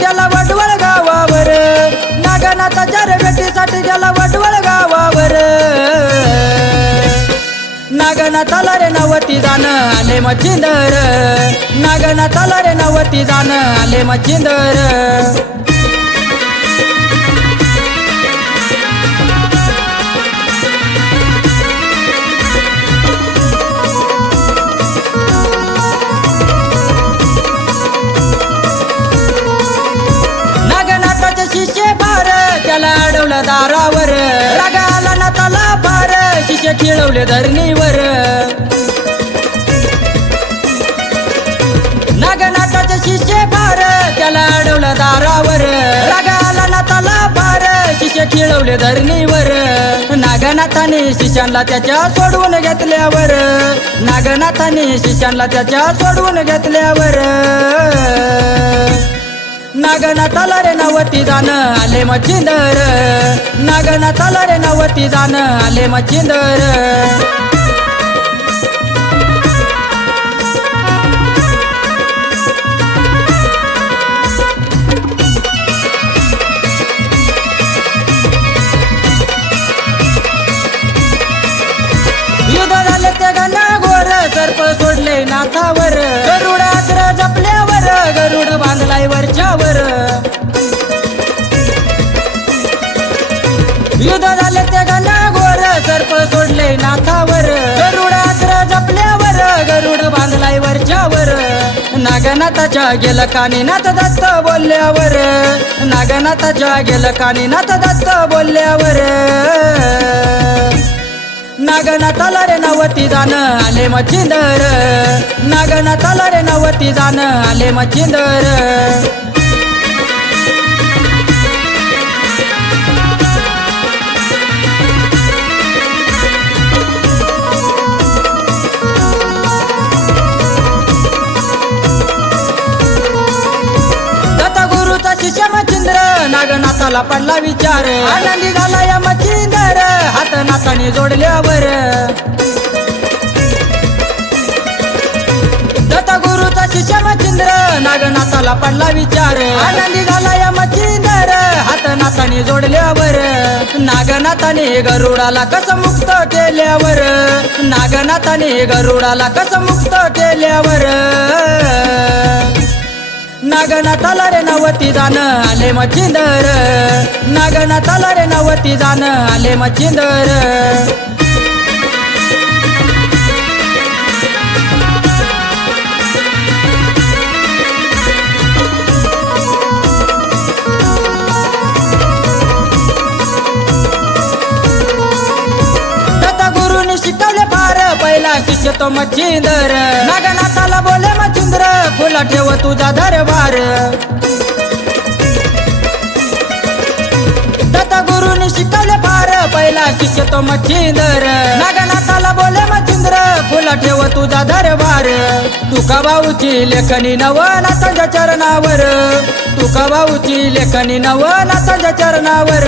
गेला वडवळ गावावर. नागनाथाच्या चार भेटीसाठी गेला वडवळ गावावर. नागनाथाला रे नवती जाणं आले मच्छिंदर. नागनाथाला रे नवती जाणं आले मच्छिंदर. दारावर. रागा ना नाताला बार शिष्य खिळवले धरणीवर. नागनाथाचे शिष्य पार त्याला अडवलं दारावर. रागा ना नाताला पार शिष्य खिळवले धरणीवर. नागनाथाने शिष्यांना त्याच्या सोडवून घेतल्यावर. नागनाथाने शिष्यांना त्याच्या सोडवून घेतल्यावर. नागनाथाला रे नवती जाणं आले मच्छिंदर. नागनाथाला रे नवती जाणं आले मच्छिंदर. युद्ध झाले ते गणा गोर सर्प सोडले नाथावर. गरुड बांधलाय वरच्यावर. युद्ध झाले ते गोर सर्प सोडले नाथावर. गरुडाग्र जपल्यावर गरुड बांधलाय वरच्यावर. नागनाथाच्या गेलं कानी नाथ दत्त बोलल्यावर. नागनाथाच्या गेलं कानी नाथ दत्त बोलल्यावर. नागनाथाला रे नवती जाणं आले मच्छिंदर. नागनाथाला रे नवती जाणं आले मच्छिंदर. नागनाथाला पडला विचार. आनंदी झाला या मच्छिंदर. हात नाताने जोडल्यावर. दत्ता गुरुचा शिष्य मच्छिंद्र. नागनाथाला पडला विचार. आनंदी झाला या मच्छिंदर. हात नाताने जोडल्यावर. नागनाथाने गरुडाला कसं मुक्त केल्यावर. नागनाथाने गरुडाला कसं मुक्त केल्यावर. नागनाथाला रे नवती जाण आले मच्छिंदर. नागनाथाला रे नवती जाण आले मच्छिंदर. पहिला शिष्य तो मच्छिंदर. नागनाथाला बोले मच्छिंद्र फुला ठेव तुझा दरबार. दत्ता गुरुने शिकवले फार पहिला शिष्य तो मच्छिंदर. नागनाथाला बोले मच्छिंद्र फुला ठेव तुझा दरबार. तुका भाऊची लेखनी नवनाथांच्या चरणावर. तुका भाऊची लेखनी नवनाथांच्या चरणावर.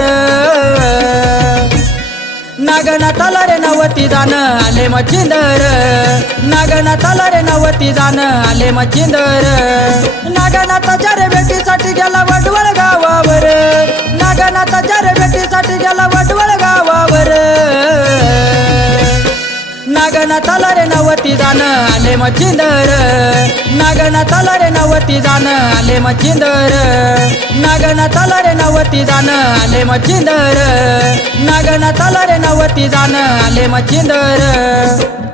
नागनाथाला रे नवती जाणं आले मच्छिंदर. नागनाथाला रे नवती जाणं आले मच्छिंदर. नागनाथाच्या रे भेटीसाठी गेला वडवळ गावावर. नागनाथाच्या रे भेटीसाठी गेला वडवळ गावावर. नागनाथाला रे नवती जाणं आले मच्छिंदर. नागनाथाला रे नवती जान आले मच्छिंदर नागना रे नवती जान आले मच्छिंदर नागनाथाला रे नवती जान आले मच्छिंदर